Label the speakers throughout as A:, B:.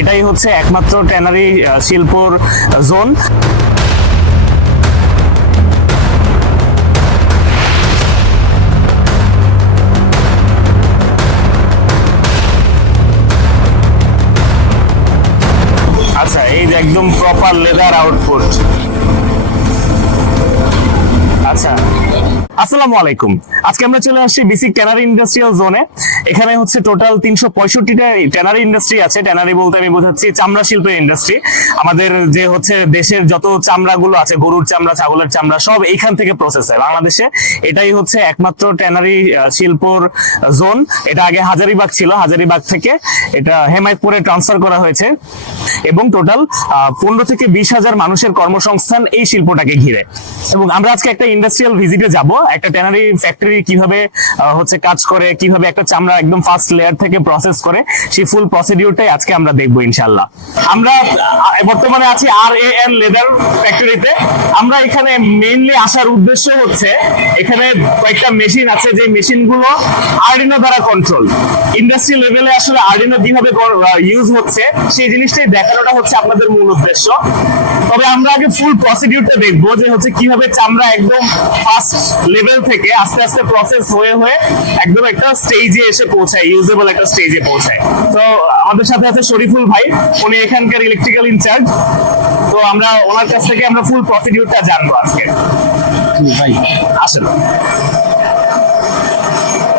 A: এটাই হচ্ছে একমাত্র ট্যানারি শিল্পর জোন। আচ্ছা এই যে একদম প্রপার লেদার আউটপুট আচ্ছা আসসালামু আলাইকুম। আজকে আমরা চলে আসছি বিসিক ট্যানারি ইন্ডাস্ট্রিয়াল জোনে এখানে হচ্ছে টোটাল তিনশো পঁয়ষট্টিটা ট্যানারি ইন্ডাস্ট্রি আছে। ট্যানারি বলতে আমি বোঝাচ্ছি চামড়া শিল্পের ইন্ডাস্ট্রি আমাদের যে হচ্ছে দেশের যত চামড়াগুলো আছে, গরুর চামড়া, ছাগলের চামড়া, সব এইখান থেকে প্রসেস হয় বাংলাদেশে। এটাই হচ্ছে একমাত্র ট্যানারি শিল্পর জোন এটা আগে হাজারিবাগ ছিল। হাজারিবাগ থেকে এটা হেমায়তপুরে ট্রান্সফার করা হয়েছে। এবং টোটাল পনেরো থেকে বিশ হাজার মানুষের কর্মসংস্থান এই শিল্পটাকে ঘিরে। এবং আমরা আজকে একটা ইন্ডাস্ট্রিয়াল ভিজিটে যাব। একটা ট্যানারি ফ্যাক্টরি কীভাবে হচ্ছে কাজ করে, কীভাবে একটা চামড়া একদম ফার্স্ট লেয়ার থেকে প্রসেস করে, সেই ফুল প্রসিডিউরটাই আজকে আমরা দেখব ইনশাল্লাহ আমরা বর্তমানে আছি আর এ এন লেদার ফ্যাক্টরিতে আমরা এখানে মেইনলি আসার উদ্দেশ্য হচ্ছে, এখানে কয়েকটা মেশিন আছে, যে মেশিনগুলো আর্ডিনো দ্বারা কন্ট্রোল ইন্ডাস্ট্রি লেভেলে আসলে আর্ডিনো কীভাবে ইউজ হচ্ছে, সেই জিনিসটাই দেখানোটা হচ্ছে আপনাদের মূল উদ্দেশ্য। তবে আমরা আগে ফুল প্রসিডিউরটা দেখব, যে হচ্ছে কীভাবে চামড়া একদম ফার্স্ট লেভেল থেকে আস্তে আস্তে প্রসেস হয়ে হয়ে একদম একটা স্টেজে এসে পৌঁছায় ইউজেবল একটা স্টেজে পৌঁছায়। তো আমাদের সাথে আছে শরীফুল ভাই উনি এখানকার ইলেকট্রিক্যাল ইনচার্জ তো আমরা ওনার কাছ থেকে আমরা ফুল প্রসিডিউরটা জানব আজকে।
B: ভাই
A: আসেন।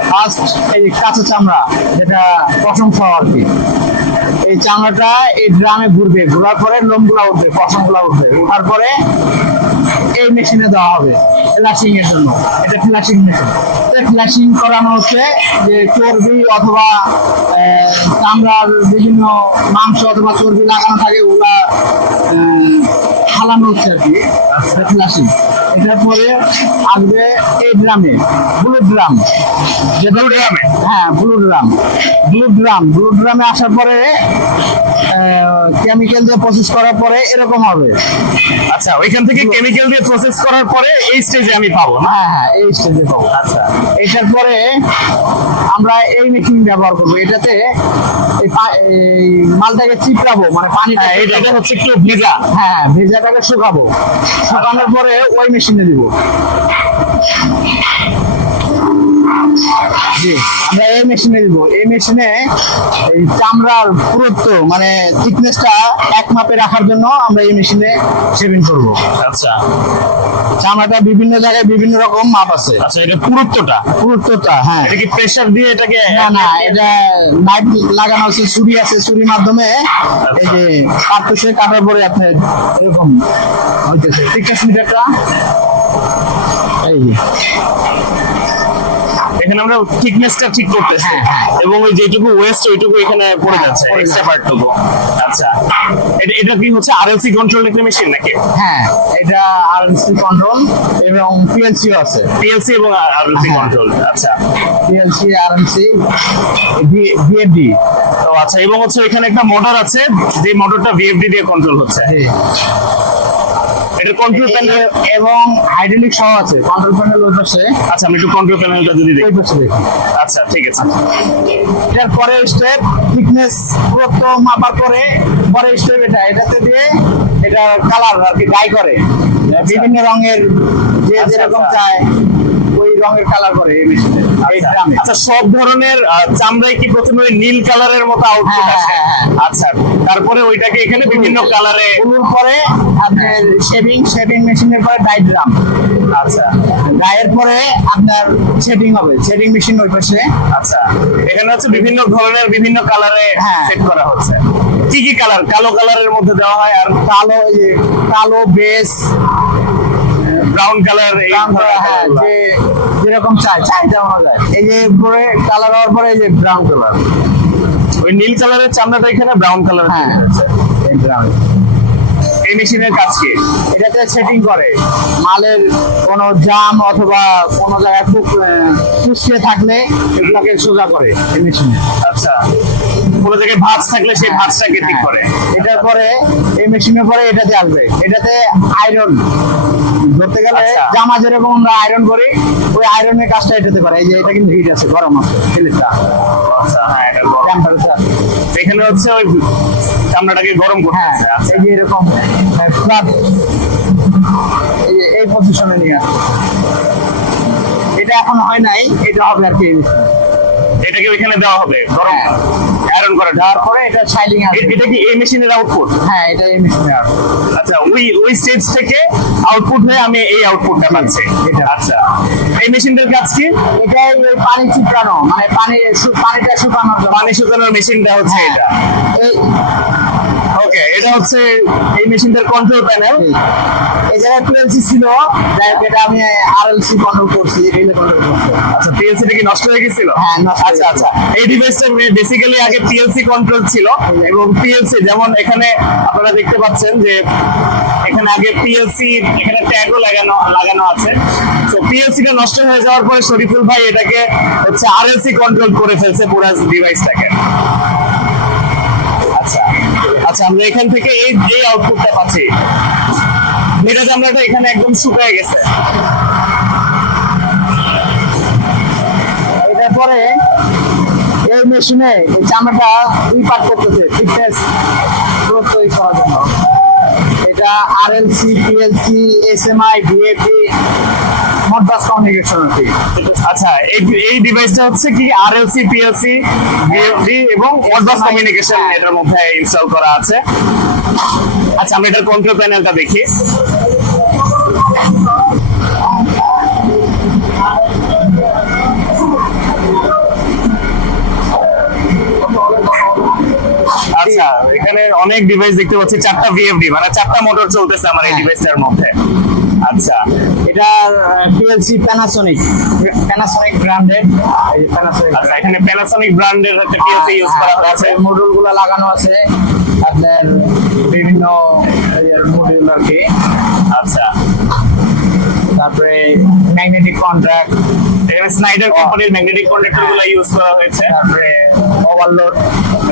B: ফার্স্ট এই কাঁচা চামড়া যেটা প্রশংসা আর কি। এই চামড়াটা এই ড্রামে ঘুরবে, ঘোরার পরে লোমগুলা উঠবে, পশমগুলা উঠবে। উঠার পরে এই মেশিনে দেওয়া হবে ফ্ল্যাশিং এর জন্য। এটা ফ্লাশিং মেশিন ফ্লাশিং করানো হচ্ছে যে চর্বি অথবা চামড়ার বিভিন্ন মাংস অথবা চর্বি লাগানো থাকে, ওগুলা ফালানো হচ্ছে আর কি। ফ্ল্যাশিং এটার পরে আসবে এই ড্রামে ব্লু ড্রাম যেটা
A: ড্রামে?
B: হ্যাঁ blue drum blue drum blue ড্রামে আসার পরে কেমিক্যাল দিয়ে প্রসেস করার পরে এরকম হবে।
A: আচ্ছা ওইখান থেকে কেমিক্যাল দিয়ে প্রসেস করার পরে এই স্টেজে আমি পাবো না?
B: হ্যাঁ হ্যাঁ এই স্টেজে পাবো।
A: আচ্ছা।
B: এটার পরে আমরা এই মেশিন ব্যবহার করব। এটাতে এই মালটাকে চিপড়াবো মানে পানি
A: হ্যাঁ এটা এটা হচ্ছে একটু ভেজা।
B: হ্যাঁ ভেজাটাকে শুকাবো। শুকানোর পরে ওই মেশিনে দিব। জি আমরা এই মেশিনে দিব। এই মেশিনে এই চামড়ার পুরুত্ব মানে থিকনেসটা এক মাপে রাখার জন্য আমরা এই মেশিনে শেভিং করব।
A: আচ্ছা।
B: চামড়াটা বিভিন্ন জায়গায় বিভিন্ন রকম মাপ আছে।
A: আচ্ছা এটা পুরুত্বটা?
B: পুরুত্বটা হ্যাঁ।
A: এটা কি প্রেসার দিয়ে এটাকে
B: না না এটা নাইট লাগানো আছে ছুরি আছে ছুরির মাধ্যমে। এই যে কাটতেছে কাটার পরে আপনার এরকম হইতেছে। মিটারটা? এই।
A: এখানে আমরা থিকনেসটা ঠিক করতেছি।
B: হ্যাঁ, হ্যাঁ।
A: এবং ওই যেটুকু ওয়েস্ট ওইটুকু এখানে পড়ে
B: হ্যাঁ,
A: যাচ্ছে। এক্সট্রা। পার্টটুকু আচ্ছা। এটা এটা কি হচ্ছে আরএলসি কন্ট্রোল একটা মেশিন নাকি?
B: হ্যাঁ এটা আরএলসি কন্ট্রোল এবং পিএলসিও আছে।
A: পিএলসি এবং আরএলসি
B: হ্যাঁ।
A: কন্ট্রোল আচ্ছা।
B: পিএলসি আরএলসি ভিএফডি
A: তো আচ্ছা এবং হচ্ছে এখানে একটা মোটর আছে যে মোটরটা ভিএফডি দিয়ে কন্ট্রোল হচ্ছে। এটা কন্ট্রোল প্যানেল
B: এবং হাইড্রোলিক সহ আছে কন্ট্রোল প্যানেল ওই পাশে।
A: আচ্ছা আমি একটু কন্ট্রোল প্যানেলটা যদি দেখি।
B: ওই পাশে দেখি।
A: আচ্ছা ঠিক আছে।
B: এটার পরে স্টেপ থিকনেস পুরোত্ব মাপার পরে পরে স্টেপ এটা। এটাতে দিয়ে এটা কালার আর কি ডাই করে। বিভিন্ন রঙের যে
A: আচ্ছা,
B: যেরকম
A: আচ্ছা।
B: চায়। রঙের কালার করে এই মেশিনে
A: আচ্ছা। সব ধরনের চামড়ায় কি প্রথমে নীল কালারের মতো আউটপুট
B: হ্যাঁ,
A: আসে?
B: হ্যাঁ, হ্যাঁ।
A: আচ্ছা তারপরে ওইটাকে এখানে বিভিন্ন কালারে
B: পরে আপনার শেভিং শেভিং মেশিনের পরে ডাই ড্রাম
A: আচ্ছা।
B: পরে আপনার হবে মেশিন ওই পাশে।
A: আচ্ছা এখানে হচ্ছে বিভিন্ন ধরনের বিভিন্ন কালারে
B: হ্যাঁ।
A: সেট করা হচ্ছে। কি কি কালার কালো কালারের মধ্যে দেওয়া হয় আর
B: কালো কালো বেস
A: ব্রাউন কালার এই
B: হ্যাঁ যে যেরকম চাই চাহিদা অনুযায়ী এই যে পরে কালার হওয়ার পরে এই যে ব্রাউন কালার
A: ওই নীল কালারের চামড়াটা এখানে ব্রাউন কালার
B: হ্যাঁ। এই ব্রাউন
A: এই মেশিনের কাজ কি?
B: এটাতে সেটিং করে। মালের কোনো জাম অথবা কোনো জায়গায় খুব কুচিয়ে থাকলে এগুলোকে সোজা করে এই মেশিনে।
A: আচ্ছা। কোনো জায়গায় ভাঁজ থাকলে সেই ভাঁজটাকে ঠিক করে।
B: এটার পরে এই মেশিনের পরে এটাতে আসবে। এটাতে আয়রন ধরতে গেলে
A: আচ্ছা।
B: জামা যেরকম আমরা আয়রন করি ওই আয়রনের কাজটা এটাতে করে। এই যে এটা কিন্তু হিট আছে গরম আছে ফিলিপটা
A: আচ্ছা হ্যাঁ এটা
B: টেম্পারেচার
A: এখানে হচ্ছে ওই চামড়াটাকে গরম করতে
B: হ্যাঁ
A: আচ্ছা।
B: এই যে এরকম ফ্ল্যাট এই পজিশনে নিয়ে আসে। এটা এখন হয় নাই এটা হবে আর কি।
A: এটাকে ওইখানে দেওয়া হবে। গরম
B: হ্যাঁ।
A: আয়রন করা
B: দেওয়ার পরে এটা শাইলিং আসবে
A: এটা কি এই মেশিনের আউটপুট
B: হ্যাঁ এটা এই মেশিনে আসবে
A: আচ্ছা ওই ওই স্টেজ থেকে আউটপুট হয়ে আমি এই আউটপুটটা পাচ্ছি।
B: এটা।
A: আচ্ছা এই মেশিনটার কাজ কি?
B: এটা পানি চিপানো মানে পানি পানিটা শুকানোর
A: পানি শুকানোর মেশিনটা হচ্ছে
B: হ্যাঁ।
A: এটা।
B: এই
A: ওকে এটা হচ্ছে এই মেশিনটার কন্ট্রোল প্যানেল
B: এই জায়গায় পিএলসি ছিল যাই এটা আমি আরএলসি কন্ট্রোল করছি রিলে কন্ট্রোল করছি।
A: আচ্ছা পিএলসি কি নষ্ট হয়ে গেছিল?
B: হ্যাঁ,
A: আচ্ছা আচ্ছা। এই ডিভাইসটা বেসিক্যালি আগে পিএলসি কন্ট্রোল ছিল এবং পিএলসি যেমন এখানে আপনারা দেখতে পাচ্ছেন যে এখানে আগে পিএলসি এখানে ট্যাগও লাগানো লাগানো আছে। তো পিএলসি টা নষ্ট হয়ে যাওয়ার পরে শরীফুল ভাই এটাকে হচ্ছে আরএলসি কন্ট্রোল করে ফেলছে পুরো ডিভাইসটাকে আচ্ছা। আচ্ছা আমরা এখান থেকে এই এই আউটপুটটা পাচ্ছি মেটা চামড়াটা এখানে একদম শুকায় গেছে।
B: পরে এই মেশিনে দুই পার্ট করতেছে ফিটনেস গ্রোথ তৈরি করার জন্য। এটা RLC PLC SMI DAP Modbus communication আর
A: আচ্ছা এই এই ডিভাইসটা হচ্ছে কি আরএলসি পিএলসি ভিএফডি এবং ওয়ারবাস কমিউনিকেশন এটার মধ্যে ইনস্টল করা আছে। আচ্ছা আমরা এটার কন্ট্রোল প্যানেলটা দেখি। আচ্ছা এখানে অনেক ডিভাইস দেখতে পাচ্ছি চারটা ভিএফডি মানে চারটা মোটর চলতেছে আমার এই
B: হ্যাঁ।
A: ডিভাইসটার মধ্যে। আচ্ছা
B: এটা পিএলসি প্যানাসোনিক প্যানাসোনিক ব্র্যান্ডেড এই যে প্যানাসোনিক
A: আচ্ছা এখানে প্যানাসোনিক ব্র্যান্ডের একটা পিএলসি ইউজ করা হয়েছে
B: মডিউলগুলো লাগানো আছে। আপনার বিভিন্ন মডিউল আর কি।
A: আচ্ছা।
B: তারপরে ম্যাগনেটিক কন্ট্রাক্ট
A: এখানে স্নাইডার কোম্পানির ম্যাগনেটিক কন্ডাক্টরগুলো ইউজ করা হয়েছে।
B: তারপরে ওভারলোড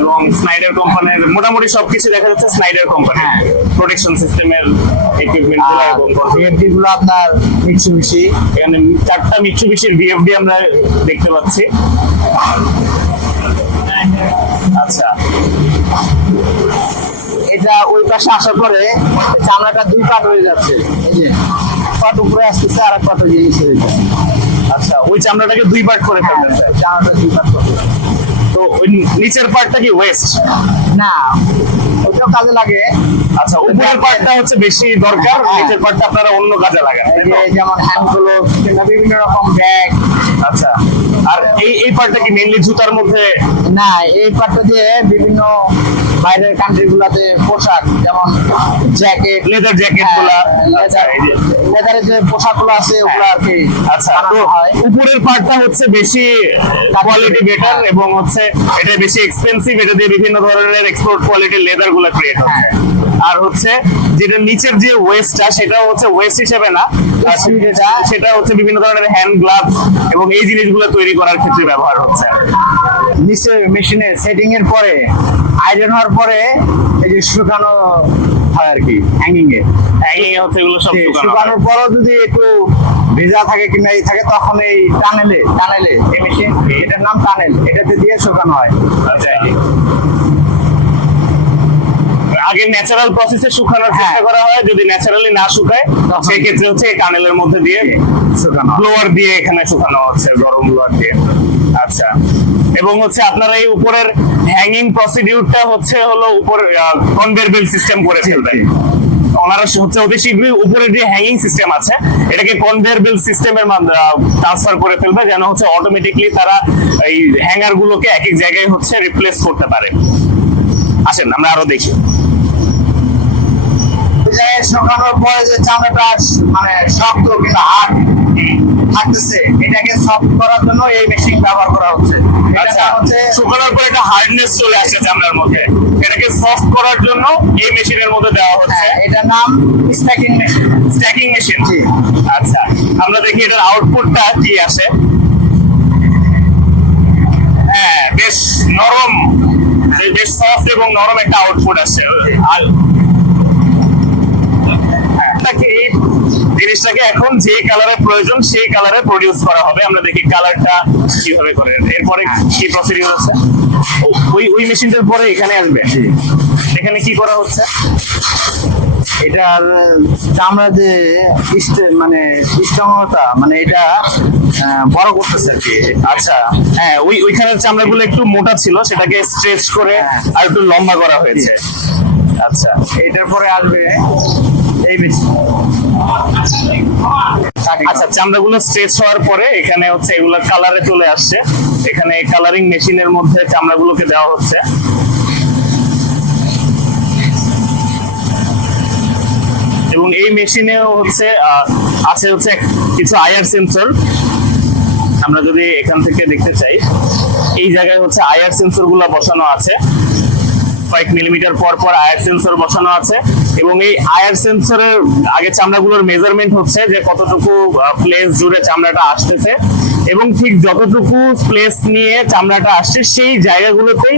A: এবং স্নাইডার কোম্পানির মোটামুটি সবকিছু দেখা যাচ্ছে স্নাইডার কোম্পানি
B: হ্যাঁ।
A: প্রোটেকশন সিস্টেমের
B: ইকুইপমেন্টগুলো
A: এবং
B: বিএফডি গুলো আপনার মিটসুবিশি
A: এখানে চারটা মিটসুবিশির ভিএফডি আমরা দেখতে পাচ্ছি। আচ্ছা।
B: এটা ওই পাশে আসার পরে চামড়াটা দুই পাট হয়ে যাচ্ছে। এই যে। পাট উপরে আসতেছে আর এক পাট নিচে হয়ে যাচ্ছে
A: আচ্ছা ওই চামড়াটাকে দুই পার্ট করে ফেলতেছে
B: চামড়াটা দুই করতে হবে।
A: তো ওই নিচের পার্টটা কি ওয়েস্ট
B: না ওইটাও কাজে লাগে।
A: আচ্ছা উপরের পার্টটা হচ্ছে বেশি দরকার
B: হ্যাঁ।
A: নিচের পার্টটা আপনারা অন্য কাজে লাগান
B: যেমন হ্যান্ড গ্লোভ বিভিন্ন রকম ব্যাগ
A: আচ্ছা আর এই এই পার্টটা কি মেইনলি জুতার মধ্যে?
B: না এই পাটটা দিয়ে বিভিন্ন বাইরের কান্ট্রি গুলাতে পোশাক যেমন জ্যাকেট
A: লেদার জ্যাকেটগুলা। আচ্ছা এই যে
B: লেদারের যে পোশাকগুলো আছে ওগুলো আর কি
A: আচ্ছা তো উপরের পার্টটা হচ্ছে বেশি কোয়ালিটি বেটার এবং হচ্ছে এটা বেশি এক্সপেন্সিভ এটা দিয়ে বিভিন্ন ধরনের এক্সপোর্ট কোয়ালিটির লেদারগুলো ক্রিয়েট হচ্ছে। আর হচ্ছে যেটা নিচের যে ওয়েস্টটা সেটা হচ্ছে ওয়েস্ট হিসেবে না সেটা হচ্ছে বিভিন্ন ধরনের হ্যান্ড গ্লাভস এবং এই জিনিসগুলো তৈরি করার ক্ষেত্রে ব্যবহার হচ্ছে।
B: নিচে মেশিনে সেটিং এর পরে আয়রন হওয়ার পরে এই যে শুকানো হয় আর কি হ্যাঙ্গিং এ।
A: হ্যাঙ্গিং হচ্ছে এগুলো সব শুকানো
B: শুকানোর পরও যদি একটু ভেজা থাকে কিংবা এই থাকে তখন এই টানেলে টানেলে এই মেশিন এটার নাম টানেল এটাতে দিয়ে শুকানো হয়।
A: আচ্ছা। আগে ন্যাচারাল প্রসেসে শুকানোর চেষ্টা
B: হ্যাঁ।
A: করা হয় যদি ন্যাচারালি না শুকায় সেই ক্ষেত্রে হচ্ছে এই টানেলের মধ্যে দিয়ে
B: শুকানো
A: ব্লোয়ার দিয়ে এখানে শুকানো হচ্ছে গরম ব্লোয়ার দিয়ে। আচ্ছা। এবং হচ্ছে আপনারা এই উপরের হ্যাঙ্গিং প্রসিডিউরটা হচ্ছে হলো উপর কনভেয়ার বেল্ট সিস্টেম করে ফেলবেন। ওনারা হচ্ছে অতি শীঘ্রই উপরে যে হ্যাঙ্গিং সিস্টেম আছে এটাকে কনভেয়ার বেল্ট সিস্টেমের ট্রান্সফার করে ফেলবে যেন হচ্ছে অটোমেটিকলি তারা এই হ্যাঙ্গার গুলোকে এক এক জায়গায় হচ্ছে রিপ্লেস করতে পারে। আসেন আমরা আরও দেখি।
B: শুকানোর পরে যে চামড়াটা মানে শক্ত কিংবা হার্ড থাকতেছে এটাকে সফট করার জন্য এই মেশিন ব্যবহার করা হচ্ছে।
A: আচ্ছা শুকানোর পরে একটা হার্ডনেস চলে আসে চামড়ার মধ্যে। এটাকে সফট করার জন্য এই মেশিনের মধ্যে দেওয়া হচ্ছে।
B: হ্যাঁ, এটার নাম স্ট্যাকিং মেশিন
A: স্ট্যাকিং মেশিন
B: জি।
A: আচ্ছা আমরা দেখি এটার আউটপুটটা কি আসে। হ্যাঁ বেশ নরম বেশ সফট এবং নরম একটা আউটপুট আসছে আর হ্যাঁ, এটা কি এই জিনিসটাকে এখন যে কালারে প্রয়োজন সেই কালারে প্রডিউস করা হবে। আমরা দেখি কালারটা কীভাবে করে এরপরে কি প্রসিডিউর আছে ওই ওই মেশিনটার পরে এখানে আসবে। এখানে কি করা হচ্ছে?
B: এটার চামড়া যে মানে স্ট্রংতা মানে এটা বড় করতেছে আর কি।
A: আচ্ছা হ্যাঁ ওই ওইখানের চামড়াগুলো একটু মোটা ছিল সেটাকে স্ট্রেচ করে আর একটু লম্বা করা হয়েছে। আচ্ছা।
B: এটার পরে আসবে এই বেশি।
A: আচ্ছা স্ট্রেচ হওয়ার পরে এখানে হচ্ছে এগুলো কালারে চলে আসছে। এখানে কালারিং মেশিনের মধ্যে চামড়াগুলোকে দেওয়া হচ্ছে। এবং এই মেশিনেও হচ্ছে আছে হচ্ছে কিছু আয়ার সেন্সর আমরা যদি এখান থেকে দেখতে চাই, এই জায়গায় হচ্ছে আয়ার সেন্সরগুলা বসানো আছে। কয়েক মিলিমিটার পর পর আয়ার সেন্সর বসানো আছে এবং এই আয়ার সেন্সরের আগে চামড়াগুলোর মেজারমেন্ট হচ্ছে যে কতটুকু প্লেস জুড়ে চামড়াটা আসতেছে এবং ঠিক যতটুকু প্লেস নিয়ে চামড়াটা আসছে সেই জায়গাগুলোতেই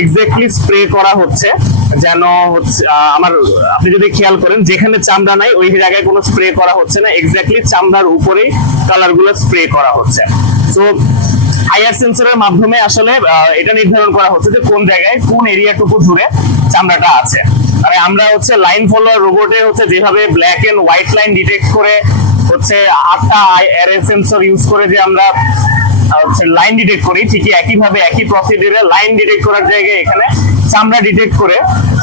A: এক্স্যাক্টলি স্প্রে করা হচ্ছে যেন হচ্ছে আমার, আপনি যদি খেয়াল করেন যেখানে চামড়া নাই ওই জায়গায় কোনো স্প্রে করা হচ্ছে না এক্স্যাক্টলি চামড়ার উপরেই কালারগুলো স্প্রে করা হচ্ছে। তো আইআর সেন্সরের মাধ্যমে আসলে এটা নির্ধারণ করা হচ্ছে যে কোন জায়গায় কোন এরিয়াটুকু জুড়ে চামড়াটা আছে। মানে আমরা হচ্ছে লাইন ফলোয়ার রোবটে হচ্ছে যেভাবে black and white line detect করে হচ্ছে আটটা এর সেন্সর ইউজ করে যে আমরা হচ্ছে লাইন ডিটেক্ট করি, ঠিকই একইভাবে একই প্রসিডিউরে লাইন ডিটেক্ট করার জায়গায় এখানে চামড়া ডিটেক্ট করে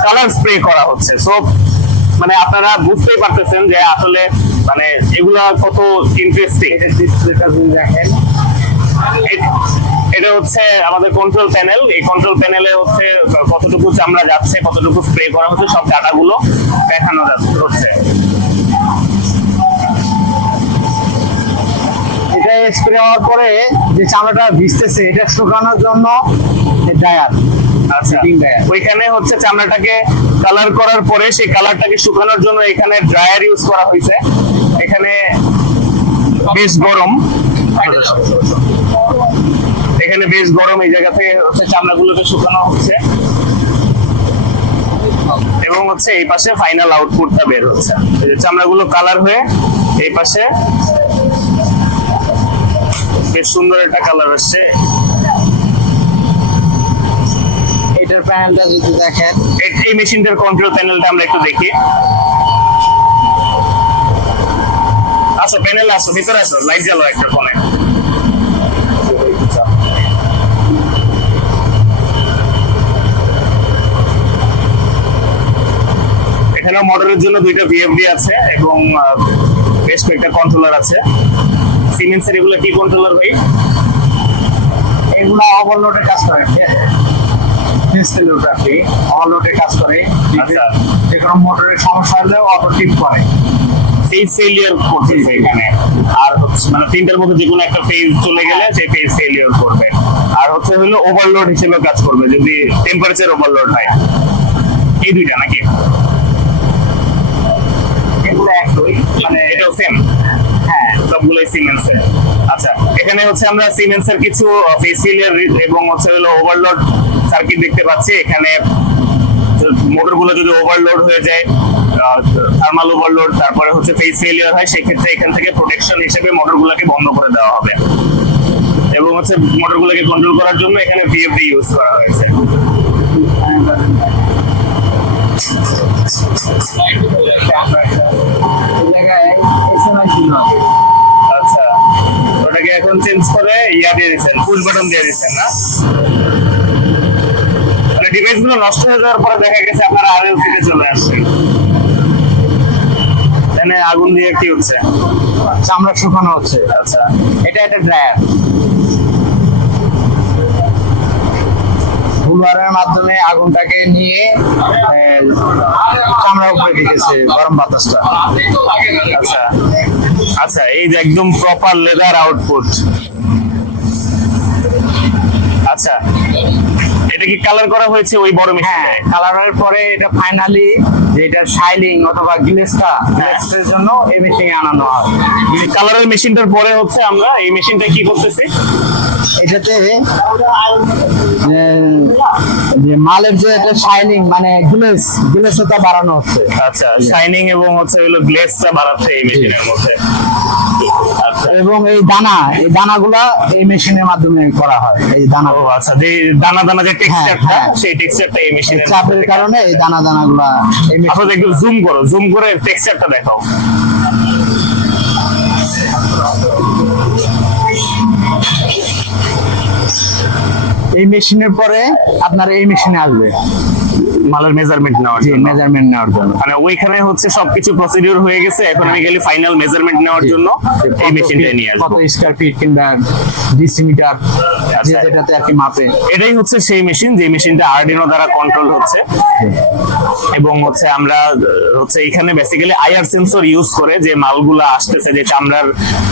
A: কালার স্প্রে করা হচ্ছে। সো মানে আপনারা বুঝতেই পারতেছেন যে আসলে মানে এগুলা কত ইন্টারেস্টিং
B: ডিসপ্লেটা যদি দেখেন।
A: এটা হচ্ছে আমাদের কন্ট্রোল প্যানেল এই কন্ট্রোল প্যানেলে হচ্ছে কতটুকু চামড়া যাচ্ছে কতটুকু স্প্রে করা হচ্ছে সব ডাটাগুলো দেখানো যাচ্ছে হচ্ছে।
B: এটা স্প্রে হওয়ার পরে যে চামড়াটা ভিজতেছে এটা শুকানোর জন্য ড্রায়ার
A: আচ্ছা। ওইখানে হচ্ছে চামড়াটাকে কালার করার পরে সেই কালারটাকে শুকানোর জন্য এখানে ড্রায়ার ইউজ করা হয়েছে। এখানে বেশ গরম। এখানে বেশ গরম এই জায়গা থেকে হচ্ছে চামড়াগুলোকে শুকানো হচ্ছে। এবং হচ্ছে এই পাশে ফাইনাল আউটপুটটা বের হচ্ছে। এই যে চামড়াগুলো কালার হয়ে এই পাশে বেশ সুন্দর একটা কালার আসছে।
B: এটার প্যানেলটা যদি দেখেন।
A: এই- এই মেশিনটার কন্ট্রোল প্যানেলটা আমরা একটু দেখি। আসো প্যানেল আসো ভিতরে আসো লাইট জ্বালো একটা ফোনে এখানে মোটরের জন্য দুইটা ভিএফডি আছে এবং বেশ কয়েকটা কন্ট্রোলার আছে। সিমেন্সের এগুলো কি কন্ট্রোলার ভাই?
B: এগুলো ওভারলোডের কাজ করে কি ওভারলোডের কাজ করে। যে কোনো মোটরের সমস্যা হলে অটো টিপ করে
A: ফেজ ফেলিয়ার করতেছে এখানে আর হচ্ছে মানে তিনটার মধ্যে যে কোনো একটা ফেজ চলে গেলে সেই ফেজ ফেলিয়ার করবে। আর হচ্ছে হলো ওভারলোড হিসেবে কাজ করবে যদি টেম্পারেচার ওভারলোড হয়। এই দুইটা নাকি
B: এগুলো একই
A: মানে এটাও সেম
B: হ্যাঁ
A: সবগুলোই সিমেন্সের আচ্ছা এখানে হচ্ছে আমরা সিমেন্সের কিছু ফেজ ফেলিয়ার এবং হচ্ছে হলো ওভারলোড সার্কিট দেখতে পাচ্ছি। এখানে মোটরগুলো যদি ওভারলোড হয়ে যায় থার্মাল ওভারলোড তারপরে হচ্ছে ফেস ফেলিয়ার হয়, সেক্ষেত্রে এখান থেকে প্রোটেকশন হিসেবে মোটরগুলোকে বন্ধ করে দেওয়া হবে। এবং হচ্ছে মোটরগুলোকে কন্ট্রোল করার জন্য এখানে ভিএফডি ইউজ করা হয়েছে।
B: এই জায়গায় এসএমআই ছিল
A: আচ্ছা ওটাকে এখন চেঞ্জ করে ইয়া দিয়ে দিচ্ছেন পুশ বাটন দিয়ে দিচ্ছেন না? ডিভাইসগুলো নষ্ট হয়ে যাওয়ার পরে দেখা গেছে আপনারা আর থেকে চলে আসছেন এখানে আগুন দিয়ে কি হচ্ছে?
B: চামড়া শুকানো হচ্ছে।
A: আচ্ছা
B: এটা একটা ড্রায়ার মাধ্যমে আগুনটাকে নিয়ে চামড়া উপরে দিতেছে গরম বাতাসটা।
A: আচ্ছা। আচ্ছা এই যে একদম প্রপার লেদার আউটপুট আচ্ছা এটা কি কালার করা হয়েছে ওই বড়
B: হ্যাঁ
A: মেশিনে
B: কালারের পরে এটা ফাইনালি যেটা শাইনিং অথবা গ্লেসটা গ্লেসের জন্য এই মেশিনে আনানো হয়।
A: কালারের মেশিনটার পরে হচ্ছে আমরা এই মেশিনটা কি করতেছি?
B: এটাতে যে মালের যে একটা শাইনিং মানে গ্লেস গ্লেসটা বাড়ানো হচ্ছে।
A: আচ্ছা শাইনিং এবং হচ্ছে হলো গ্লেসটা বাড়াচ্ছে এই মেশিনের মধ্যে।
B: এবং এই দানা এই দানাগুলা এই মেশিনের মাধ্যমে করা হয় এই দানা।
A: আচ্ছা যে দানা দানা যে টেক্সচারটা
B: হ্যাঁ।
A: সেই টেক্সচারটা এই মেশিনের
B: চাপের কারণে এই দানা দানাগুলা এই মেশিন
A: একটু জুম করো জুম করে টেক্সচারটা দেখাও।
B: এই মেশিনের পরে আপনার এই মেশিনে আসবে।
A: মালের মেজারমেন্ট নেওয়ার জন্য।
B: মেজারমেন্ট নেওয়ার জন্য।
A: মানে ওইখানে হচ্ছে সবকিছু প্রসিডিউর হয়ে গেছে এখন আমি গেলে ফাইনাল মেজারমেন্ট নেওয়ার জন্য এই মেশিনটা নিয়ে
B: কত স্কয়ার ফিট কিংবা
A: আচ্ছা।
B: যেটাতে আর কি মাপে।
A: এটাই হচ্ছে সেই মেশিন যে মেশিনটা আরডিনো দ্বারা কন্ট্রোল হচ্ছে। এবং হচ্ছে আমরা হচ্ছে এখানে বেসিক্যালি আইআর সেন্সর ইউজ করে যে মালগুলা আসতেছে যে চামড়ার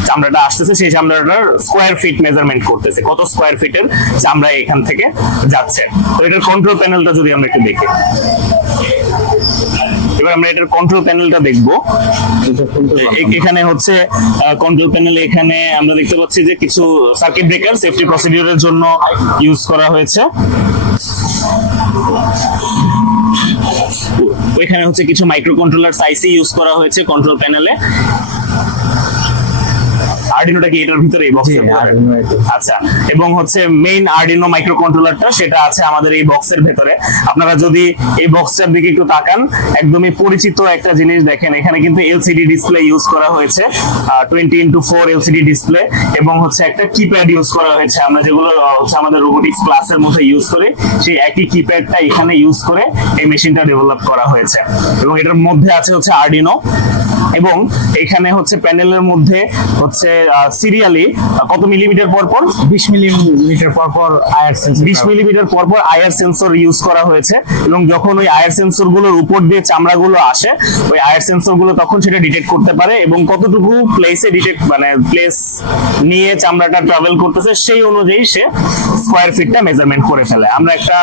A: চামড়াটা আসতেছে সেই চামড়াটার স্কোয়ার ফিট মেজারমেন্ট করতেছে। কত স্কোয়ার ফিটের চামড়া এখান থেকে যাচ্ছে। তো এটার কন্ট্রোল প্যানেলটা যদি আমরা একটু দেখি। এবার আমরা এটার কন্ট্রোল প্যানেলটা দেখব। এখানে হচ্ছে কন্ট্রোল প্যানেলে এখানে আমরা দেখতে পাচ্ছি যে কিছু সার্কিট ব্রেকার সেফটি প্রসিডিউরের জন্য ইউজ করা হয়েছে। ওইখানে হচ্ছে কিছু মাইক্রো কন্ট্রোলার সাইসি ইউজ করা হয়েছে কন্ট্রোল প্যানেলে আর্ডিনোটা কি এটার ভিতরে বক্সের। আচ্ছা এবং হচ্ছে মেইন আর্ডিনো মাইক্রো কন্ট্রোলারটা সেটা আছে আমাদের এই বক্সের ভেতরে। আপনারা যদি এই বক্সটার দিকে একটু তাকান একদমই পরিচিত একটা জিনিস দেখেন এখানে কিন্তু এলসিডি ডিসপ্লে ইউজ করা হয়েছে twenty into four LCD display এবং হচ্ছে একটা কিপ্যাড ইউজ করা হয়েছে। আমরা যেগুলো হচ্ছে আমাদের রোবোটিক্স ক্লাসের মধ্যে ইউজ করি সেই একই কিপ্যাডটা এখানে ইউজ করে এই মেশিনটা ডেভেলপ করা হয়েছে। এবং এটার মধ্যে আছে হচ্ছে আর্ডিনো এবং এখানে হচ্ছে প্যানেলের মধ্যে হচ্ছে সিরিয়ালি কত মিলিমিটার পর পর?
B: বিশ মিলিমিটার পর পর আয়ার সেন্সর
A: বিশ মিলিমিটার পর পর আয়ার সেন্সর ইউজ করা হয়েছে এবং যখন ওই আয়ার সেন্সরগুলোর উপর দিয়ে চামড়া গুলো আসে ওই আয়ার সেন্সরগুলো তখন সেটা ডিটেক্ট করতে পারে এবং কতটুকু প্লেসে ডিটেক্ট মানে প্লেস নিয়ে চামড়াটা ট্রাভেল করতেছে সেই অনুযায়ী সে স্কোয়ার ফিটটা মেজারমেন্ট করে ফেলে। আমরা একটা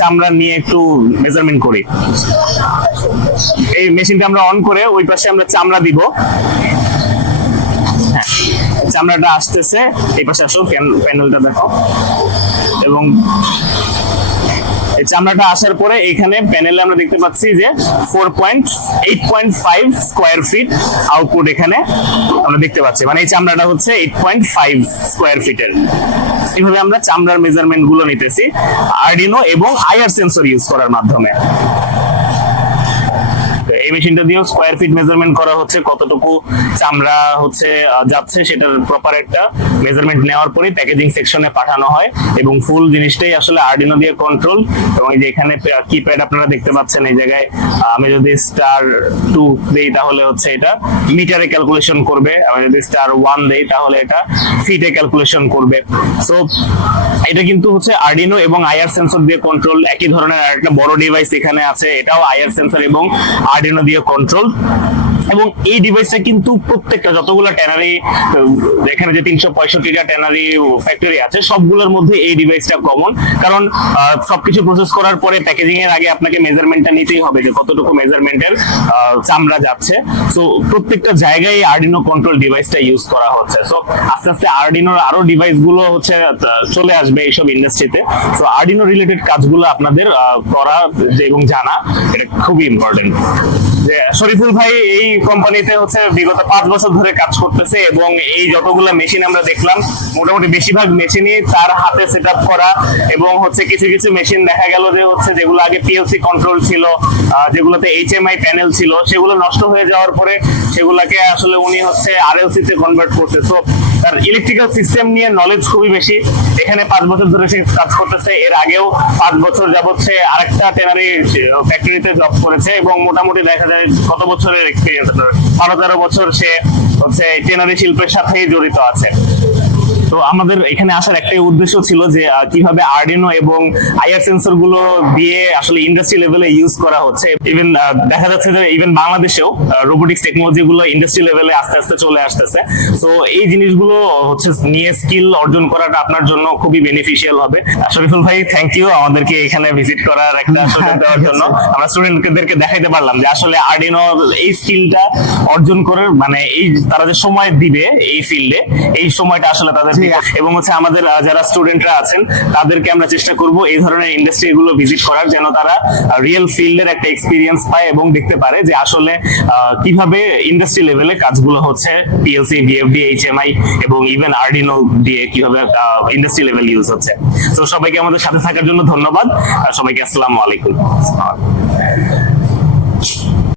A: চামড়া নিয়ে একটু মেজারমেন্ট করি। এই মেশিনটা আমরা অন করে ওই পাশে আমরা চামড়া দিব। হ্যাঁ, চামড়াটা আসতেছে। এই পাশে আসো প্যানেলটা দেখো। এবং এই চামড়াটা আসার পরে এখানে প্যানেলে আমরা দেখতে পাচ্ছি যে four point eight point five square feet output এখানে আমরা দেখতে পাচ্ছি। মানে এই চামড়াটা হচ্ছে এইট পয়েন্ট ফাইভ স্কোয়ার ফিটের এইভাবে আমরা চামড়ার মেজারমেন্টগুলো নিতেছি। আর্ডিনো এবং আইআর সেন্সর ইউজ করার মাধ্যমে। এই মেশিনটা দিয়েও স্কোয়ার ফিট মেজারমেন্ট করা হচ্ছে, কতটুকু চামড়া হচ্ছে যাচ্ছে সেটার প্রপার একটা মেজারমেন্ট নেওয়ার পরে প্যাকেজিং সেকশনে পাঠানো হয়। এবং ফুল জিনিসটাই আসলে আর্ডিনো দিয়ে কন্ট্রোল এবং এই যে এখানে কিপ্যাড আপনারা দেখতে পাচ্ছেন এই জায়গায় আমি যদি স্টার টু দেই তাহলে হচ্ছে এটা মিটারে ক্যালকুলেশন করবে, আমি যদি স্টার ওয়ান দেই তাহলে এটা ফিটে ক্যালকুলেশন করবে। সো এটা কিন্তু হচ্ছে আর্ডিনো এবং আইআর সেন্সর দিয়ে কন্ট্রোল একই ধরনের আরেকটা বড় ডিভাইস এখানে আছে, এটাও আইআর সেন্সর এবং আর্ডিনো দিয়ে কন্ট্রোল এবং এই ডিভাইসটা কিন্তু প্রত্যেকটা যতগুলো ট্যানারি এখানে যে তিনশো পঁয়ষট্টিটা ট্যানারি ফ্যাক্টরি আছে, সবগুলোর মধ্যে এই ডিভাইসটা কমন কারণ সবকিছু প্রসেস করার পরে প্যাকেজিং এর আগে আপনাকে মেজারমেন্টটা নিতেই হবে যে কতটুকু মেজারমেন্টের চামড়া যাচ্ছে। সো প্রত্যেকটা জায়গায় আর্ডিনো কন্ট্রোল ডিভাইসটা ইউজ করা হচ্ছে। সো আস্তে আস্তে আর্ডিনোর আরও ডিভাইসগুলো হচ্ছে চলে আসবে এইসব ইন্ডাস্ট্রিতে সো আর্ডিনো রিলেটেড কাজগুলো আপনাদের করা এবং জানা, এটা খুবই ইম্পর্টেন্ট যে শরীফুল ভাই এই কোম্পানিতে হচ্ছে বিগত পাঁচ বছর ধরে কাজ করতেছে এবং এই যতগুলো মেশিন আমরা দেখলাম, মোটামুটি বেশিরভাগ মেশিনই তার হাতে সেট করা এবং হচ্ছে কিছু কিছু মেশিন দেখা গেল যে হচ্ছে যেগুলো আগে পিএলসি কন্ট্রোল ছিল যেগুলোতে এইচএমআই প্যানেল ছিল, সেগুলো নষ্ট হয়ে যাওয়ার পরে সেগুলোকে আসলে উনি হচ্ছে আরএলসি তে কনভার্ট করছে। তো তার ইলেকট্রিক্যাল সিস্টেম নিয়ে নলেজ খুবই বেশি। এখানে পাঁচ বছর ধরে সে কাজ করতেছে। এর আগেও পাঁচ বছর যাবৎ সে আরেকটা টেনারি ফ্যাক্টরিতে জব করেছে এবং মোটামুটি দেখা যায় কত বছরের এক্সপিরিয়েন্স বারো তেরো বছর সে হচ্ছে টেনারি শিল্পের সাথেই জড়িত আছে। তো আমাদের এখানে আসার একটাই উদ্দেশ্য ছিল যে কীভাবে আর্ডিনো এবং আইআর সেন্সরগুলো দিয়ে আসলে ইন্ডাস্ট্রি লেভেলে ইউজ করা হচ্ছে। ইভেন দেখা যাচ্ছে যে ইভেন বাংলাদেশেও রোবোটিক্স টেকনোলজি গুলো ইন্ডাস্ট্রি লেভেলে আস্তে আস্তে চলে আসতেছে। তো এই জিনিসগুলো হচ্ছে নিয়ে স্কিল অর্জন করাটা আপনার জন্য খুবই বেনিফিশিয়াল হবে। শরীফুল ভাই থ্যাংক ইউ আমাদেরকে এখানে ভিজিট করার একটা সুযোগ দেওয়ার জন্য। আমরা স্টুডেন্টদেরকে দেখাইতে পারলাম যে আসলে আর্ডিনো এই স্কিলটা অর্জন করার মানে এই তারা যে সময় দিবে এই ফিল্ডে এই সময়টা আসলে তাদের। এবং হচ্ছে আমাদের যারা স্টুডেন্টরা আছেন, তাদেরকে আমরা চেষ্টা করব এই ধরনের ইন্ডাস্ট্রি গুলো ভিজিট করার, যেন তারা রিয়েল ফিল্ডের একটা এক্সপিরিয়েন্স পায় এবং দেখতে পারে যে আসলে কীভাবে ইন্ডাস্ট্রি লেভেলে কাজগুলো হচ্ছে পিএলসি ভিএফডি এইচএমআই এবং ইভেন আরডিনো দিয়ে কীভাবে ইন্ডাস্ট্রি লেভেল ইউজ হচ্ছে। তো সবাইকে আমাদের সাথে থাকার জন্য ধন্যবাদ। আর সবাইকে আসসালামু আলাইকুম।